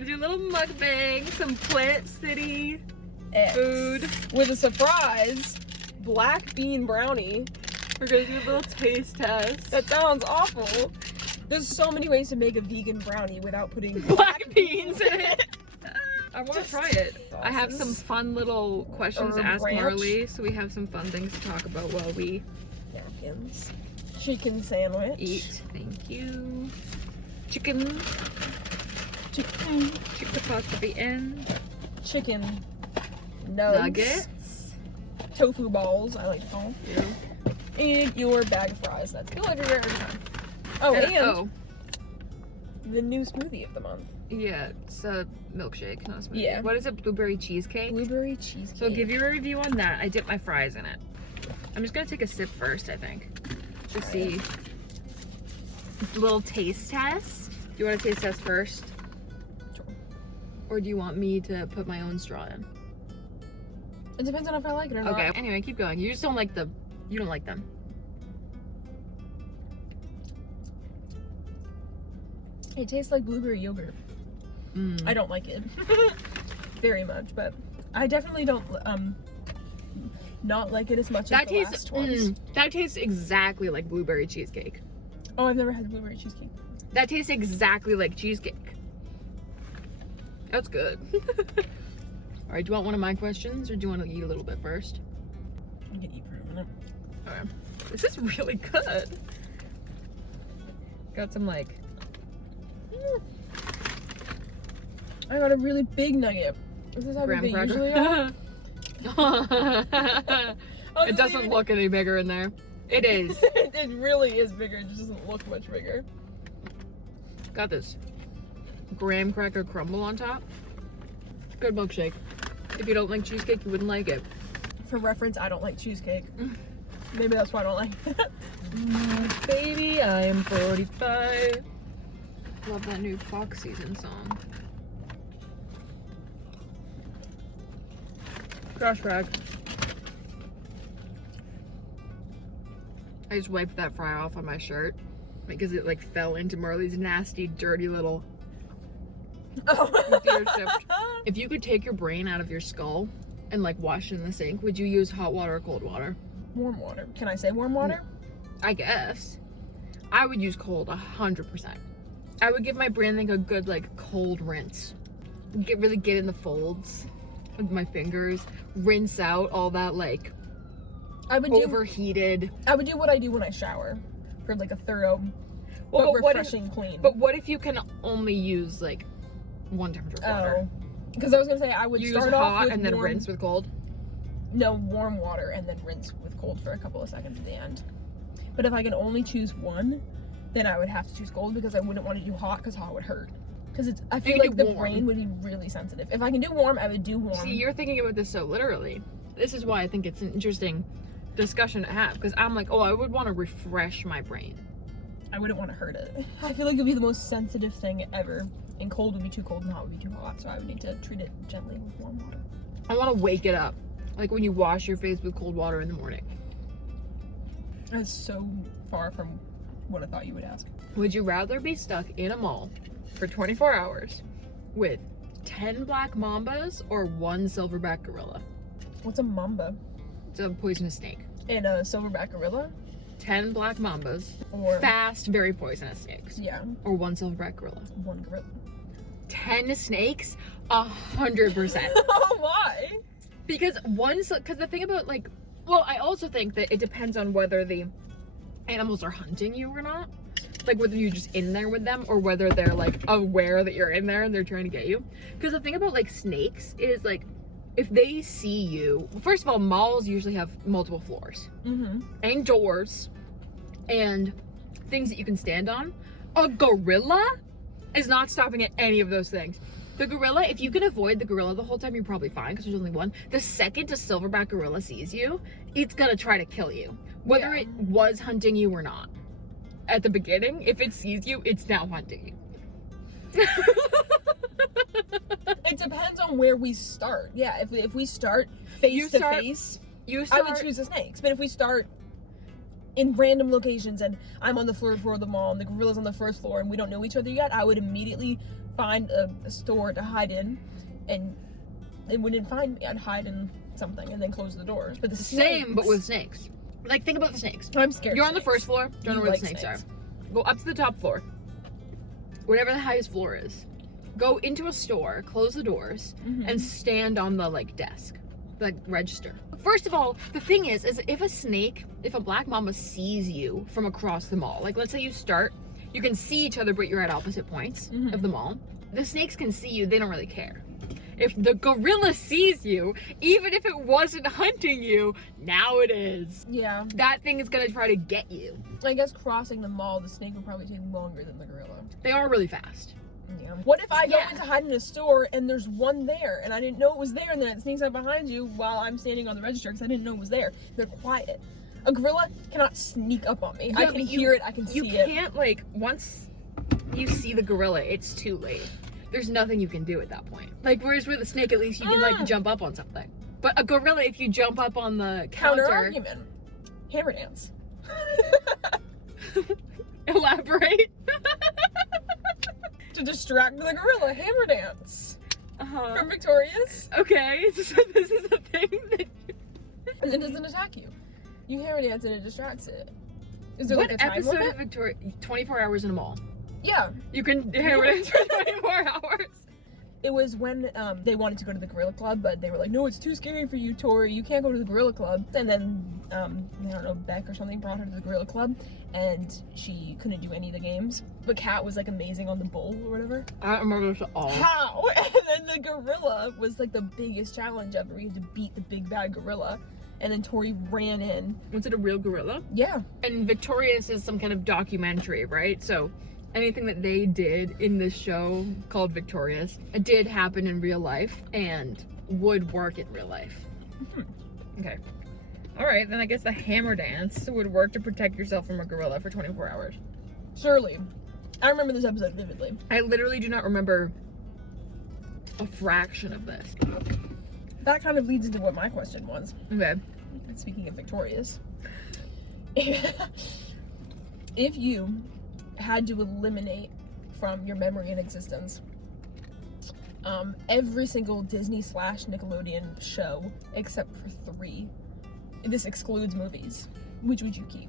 gonna do a little mukbang, some Plant City food. With a surprise, black bean brownie. We're gonna do a little taste test. That sounds awful. There's so many ways to make a vegan brownie without putting black beans in it. I want to Just try it. I have some fun little questions to ask ranch. Marley, so we have some fun things to talk about while we napkins. Chicken sandwich. eat. Thank you. Chicken. Chicken. Chicken apostrophe N. Chicken. Nuggets. Nuggets. Tofu balls, I like to call them. Yeah. And your bag of fries. That's good every time. Oh, and the new smoothie of the month. Yeah, it's a milkshake, not a smoothie. Yeah. What is it? Blueberry cheesecake? Blueberry cheesecake. So I'll give you a review on that. I dip my fries in it. I'm just gonna take a sip first, I think. To see. Little taste test. Do you want to taste test first? Sure. Or do you want me to put my own straw in? It depends on if I like it or not. Okay, anyway, keep going. You just don't like you don't like them. It tastes like blueberry yogurt. I don't like it very much, but I definitely don't not like it as much as the last ones. That tastes exactly like blueberry cheesecake. Oh, I've never had blueberry cheesecake. That tastes exactly like cheesecake. That's good. All right, do you want one of my questions or do you want to eat a little bit first? I can eat for a minute. Okay. This is really good. Got some like... I got a really big nugget. Is this how big they graham usually are? cracker. It doesn't look any bigger in there. It is. It really is bigger. It just doesn't look much bigger. Got this graham cracker crumble on top. Good milkshake. If you don't like cheesecake, you wouldn't like it. For reference, I don't like cheesecake. Maybe that's why I don't like it. Baby, I am 45. Love that new Fox season song. Gosh, rag. I just wiped that fry off on my shirt because it like fell into Marley's nasty, dirty little theater shift. If you could take your brain out of your skull and like wash it in the sink, would you use hot water or cold water? Warm water. Can I say warm water? I guess. I would use cold 100%. I would give my brain like a good like cold rinse. Really get in the folds with my fingers. Rinse out all that like overheated. I would do what I do when I shower for like a thorough but refreshing clean. But what if you can only use like one temperature of water? Because I was gonna say I would Use start hot off with and then warm, rinse with cold. No, warm water and then rinse with cold for a couple of seconds at the end. But if I can only choose one, then I would have to choose cold because I wouldn't want to do hot because hot would hurt. Because I feel like the brain would be really sensitive. If I can do warm, I would do warm. See, you're thinking about this so literally. This is why I think it's an interesting discussion to have, because I'm like, oh, I would want to refresh my brain. I wouldn't want to hurt it. I feel like it would be the most sensitive thing ever. And cold would be too cold and hot would be too hot. So I would need to treat it gently with warm water. I want to wake it up. Like when you wash your face with cold water in the morning. That's so far from what I thought you would ask. Would you rather be stuck in a mall for 24 hours with 10 black mambas or 1 silverback gorilla? What's a mamba? It's a poisonous snake. And a silverback gorilla? 10 black mambas. Or fast, very poisonous snakes. Yeah. Or 1 silverback gorilla. 1 gorilla. 10 snakes? 100%. Why? Because the thing about like, well, I also think that it depends on whether the animals are hunting you or not. Like whether you're just in there with them or whether they're like aware that you're in there and they're trying to get you. Because the thing about like snakes is like, if they see you, first of all, malls usually have multiple floors and doors and things that you can stand on. A gorilla is not stopping at any of those things. The gorilla, if you can avoid the gorilla the whole time, you're probably fine because there's only one. The second a silverback gorilla sees you, it's gonna try to kill you. Whether it was hunting you or not. At the beginning, if it sees you, it's now hunting you. It depends on where we start. Yeah, if we start face to face, I would choose the snakes. But if we start in random locations and I'm on the third floor of the mall and the gorilla's on the first floor and we don't know each other yet, I would immediately find a store to hide in, and they wouldn't find me. I'd hide in something and then close the doors. But the same, but with snakes. Like, think about the snakes. I'm scared. You're on the first floor. Don't know where the snakes are. Go up to the top floor. Whatever the highest floor is. Go into a store, close the doors, and stand on the, like, desk. Like, register. First of all, the thing is if a black mamba sees you from across the mall, like, let's say you can see each other, but you're at opposite points of the mall. The snakes can see you, they don't really care. If the gorilla sees you, even if it wasn't hunting you, now it is. Yeah. That thing is gonna try to get you. I guess crossing the mall, the snake would probably take longer than the gorilla. They are really fast. Yeah. What if I go in to hide in a store and there's one there and I didn't know it was there, and then it sneaks up behind you while I'm standing on the register because I didn't know it was there? They're quiet. A gorilla cannot sneak up on me. I can hear it, I can see it. You can't, like, once you see the gorilla, it's too late. There's nothing you can do at that point. Like, whereas with a snake, at least you can, like, jump up on something. But a gorilla, if you jump up on the counter... Counter-argument. Hammer dance. Elaborate. To distract the gorilla, hammer dance. From Victoria's. Okay, so this is a thing that... And it doesn't attack you. You hammer dance and it distracts it. Is there what like a time episode limit? of Victoria? 24 hours in a mall. Yeah. You can hammer dance for 24 hours. It was when they wanted to go to the gorilla club, but they were like, no, it's too scary for you, Tori. You can't go to the gorilla club. And then, I don't know, Beck or something brought her to the gorilla club, and she couldn't do any of the games. But Kat was, like, amazing on the bull or whatever. I don't remember this at all. How? And then the gorilla was, like, the biggest challenge ever. You had to beat the big bad gorilla. And then Tori ran in. Was it a real gorilla? Yeah. And Victorious is some kind of documentary, right? So anything that they did in this show called Victorious, it did happen in real life and would work in real life. Okay. All right, then I guess the hammer dance would work to protect yourself from a gorilla for 24 hours. Surely. I remember this episode vividly. I literally do not remember a fraction of this. That kind of leads into what my question was. Okay. Speaking of Victorious. If you had to eliminate from your memory and existence every single Disney/Nickelodeon show except for 3, this excludes movies, which would you keep?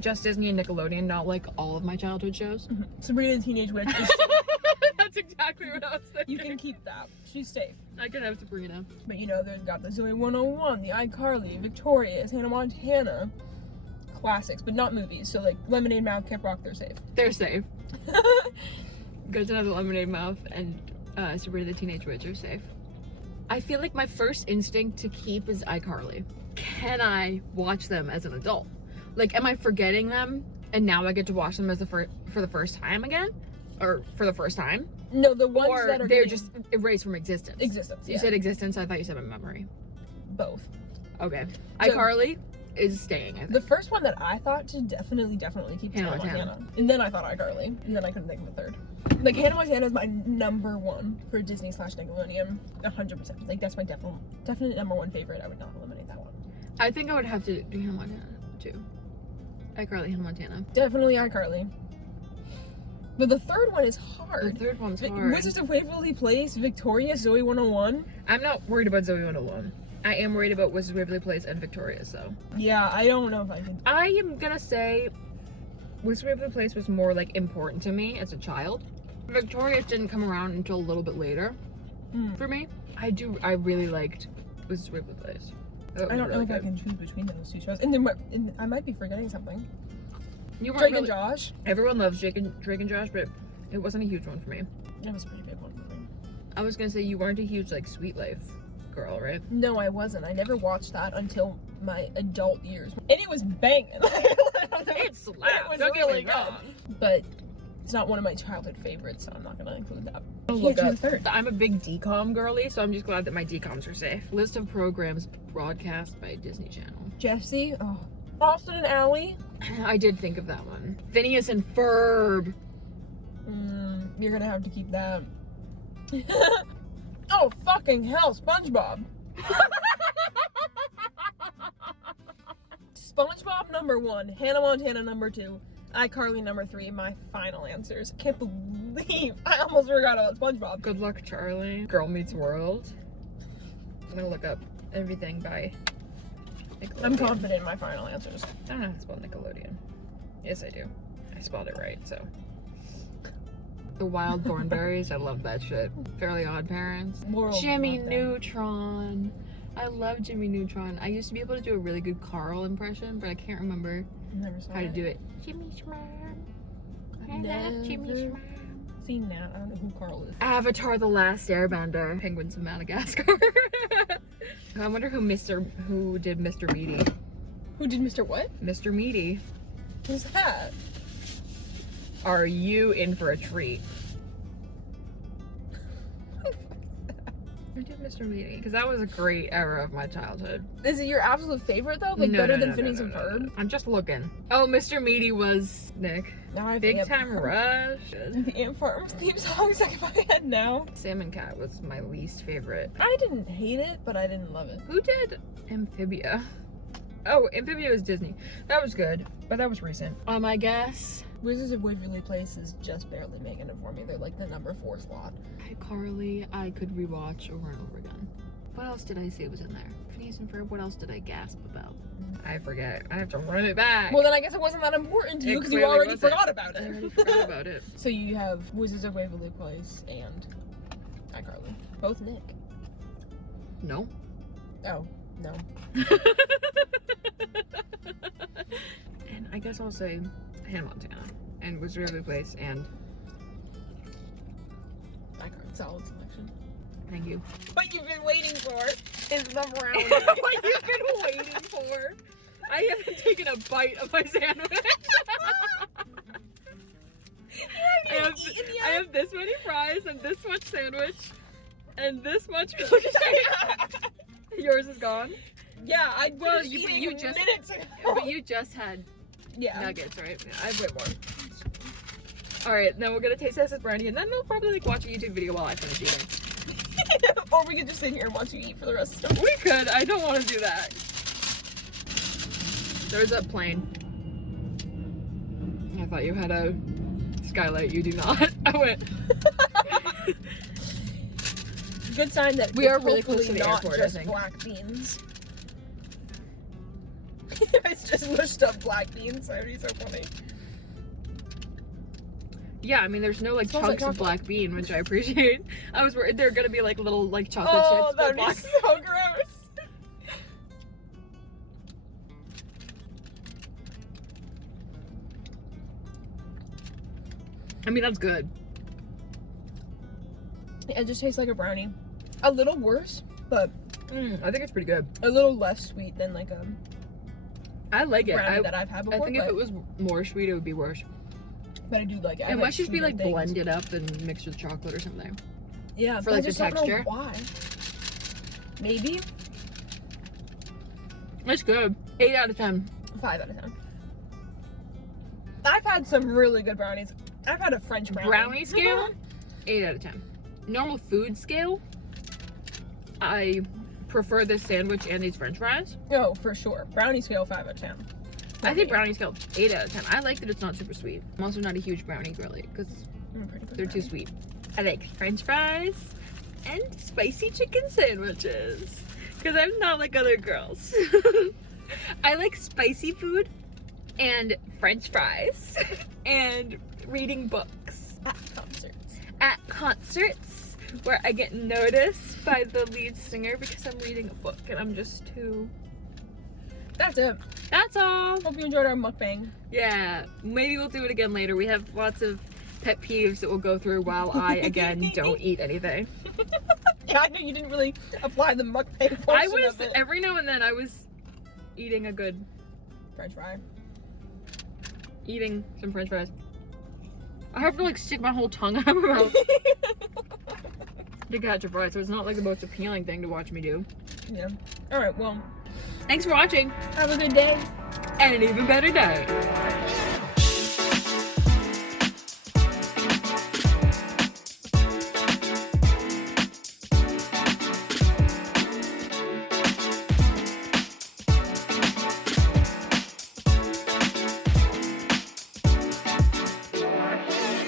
Just Disney and Nickelodeon, not like all of my childhood shows. Sabrina the Teenage Witch is That's exactly what I was thinking. You can keep that. She's safe. I could have Sabrina. But you know, they've got the Zoe 101, the iCarly, Victorious, Hannah Montana. Classics, but not movies. So like Lemonade Mouth, Camp Rock, they're safe. They're safe. Good to know that Lemonade Mouth and Sabrina the Teenage Witch are safe. I feel like my first instinct to keep is iCarly. Can I watch them as an adult? Like, am I forgetting them and now I get to watch them as for the first time again? Or for the first time? No, the ones or that are they're just erased from existence. Existence, yeah. You said existence, I thought you said in memory. Both. Okay. So, iCarly is staying, I think. The first one that I thought to definitely keep Hannah Hannah Montana. Montana. And then I thought iCarly. And then I couldn't think of a third. Like, Hannah Montana is my number 1 for Disney/Nickelodeon. 100%. Like, that's my definite number 1 favorite. I would not eliminate that one. I think I would have to do Hannah Montana, too. iCarly, Hannah Montana. Definitely iCarly. But the third one is hard. The third one's hard. Wizards of Waverly Place, Victoria, Zoe 101. I'm not worried about Zoe 101. I am worried about Wizards of Waverly Place and Victoria, so. Yeah, I don't know if I can. I am gonna say Wizards of Waverly Place was more, like, important to me as a child. Victoria didn't come around until a little bit later for me. I really liked Wizards of Waverly Place. I don't know if I can choose between those 2 shows. And then I might be forgetting something. You weren't Drake really, and Josh. Everyone loves Drake and Josh, but it wasn't a huge one for me. That was a pretty big one for me. I was gonna say you weren't a huge, like, Sweet Life girl, right? No, I wasn't. I never watched that until my adult years. And it was banging. It slapped. It was Don't really get me wrong. good. But it's not one of my childhood favorites, so I'm not gonna include that. Look up. I'm a big DCOM girly, so I'm just glad that my DCOMs are safe. List of programs broadcast by Disney Channel. Jesse, Austin and Ally. I did think of that one. Phineas and Ferb. You're gonna have to keep that. Oh, fucking hell, SpongeBob. SpongeBob number 1, Hannah Montana number 2, iCarly number 3, my final answers. Can't believe I almost forgot about SpongeBob. Good Luck Charlie. Girl Meets World. I'm gonna look up everything by Nickelodeon. I'm confident in my final answers. I don't know how to spell Nickelodeon. Yes, I do. I spelled it right, so. The Wild Thornberries. I love that shit. Fairly Odd Parents. Moral Jimmy not that. Neutron. I love Jimmy Neutron. I used to be able to do a really good Carl impression, but I can't remember Never saw how to do it. Jimmy Schman. I love Jimmy Never Schman. seen that. I don't know who Carl is. Avatar: The Last Airbender. Penguins of Madagascar. I wonder who did Mr. Meaty. Who did Mr. What? Mr. Meaty. Who's that? Are you in for a treat? Who did Mr. Meaty? Because that was a great era of my childhood. Is it your absolute favorite though? Like better than Phineas and Ferb? I'm just looking. Oh, Mr. Meaty was Nick. Now I have Big Ant Time Farm. Rush. The Ant Farm's theme song stuck in my head now. Salmon Cat was my least favorite. I didn't hate it, but I didn't love it. Who did Amphibia? Oh, Amphibia was Disney. That was good, but that was recent. I guess Wizards of Waverly Place is just barely making it for me. They're like the number 4 slot. iCarly, I could rewatch over and over again. What else did I say was in there? Phineas and Ferb, what else did I gasp about? I forget. I have to run it back. Well, then I guess it wasn't that important to you It because you clearly already wasn't. forgot about I it. already forgot about it. So you have Wizards of Waverly Place and iCarly. Both Nick. No. Oh, no. And I guess I'll say Hannah Montana and Wizard of the Place and iCarly. Solid selection. thank you. What you've been waiting for is the brownie. What you've been waiting for? I haven't taken a bite of my sandwich. I have this many fries and this much sandwich and this much milkshake. Yours is gone. Yeah, I Well, finished you eating just- minutes ago. But you just had Yeah. nuggets, right? I have way more. All right, then we're gonna taste test this brownie, and then we'll probably like watch a YouTube video while I finish eating. Or we could just sit here and watch you eat for the rest of the We could. I don't want to do that. There's that plane. I thought you had a skylight. You do not. I went. Good sign that We are it's really close hopefully to the not airport, I just think. black beans. It's just mushed up black beans. That would be so funny. Yeah, I mean, there's no like Smells chunks like of black bean, which I appreciate. I was worried they're gonna be like little like chocolate Oh, chips. that would but be black. so gross. I mean, that's good. It just tastes like a brownie. A little worse, but I think it's pretty good. a little less sweet than like a I like it. brownie that I've had I before. think if it was more sweet, it would be worse. but I do like it. I It like must just be sweeter like things. blended up and mixed with chocolate or something. Yeah, for, but like, I the just don't know texture. why? Maybe It's good. 8 out of 10. 5 out of 10. I've had some really good brownies. I've had a French brownie. Brownie scale, 8 out of 10. Normal food scale, I prefer this sandwich and these french fries. Oh, for sure. Brownie scale 5 out of 10. I think brownie scale 8 out of 10. I like that it's not super sweet. I'm also not a huge brownie girly because they're too sweet. I like french fries and spicy chicken sandwiches because I'm not like other girls. I like spicy food and french fries and reading books At concerts. at concerts where I get noticed by the lead singer because I'm reading a book and I'm just too... That's it. That's all. Hope you enjoyed our mukbang. Yeah, maybe we'll do it again later. We have lots of pet peeves that we'll go through while I, again, don't eat anything. Yeah, I know you didn't really apply the mukbang portion I was, of it. every now and then, I was eating a good, French fry. eating some french fries. I have to, like, stick my whole tongue out of my mouth to catch a fry, so it's not, like, the most appealing thing to watch me do. Yeah. Alright, well, Thanks for watching, have a good day. and an even better day.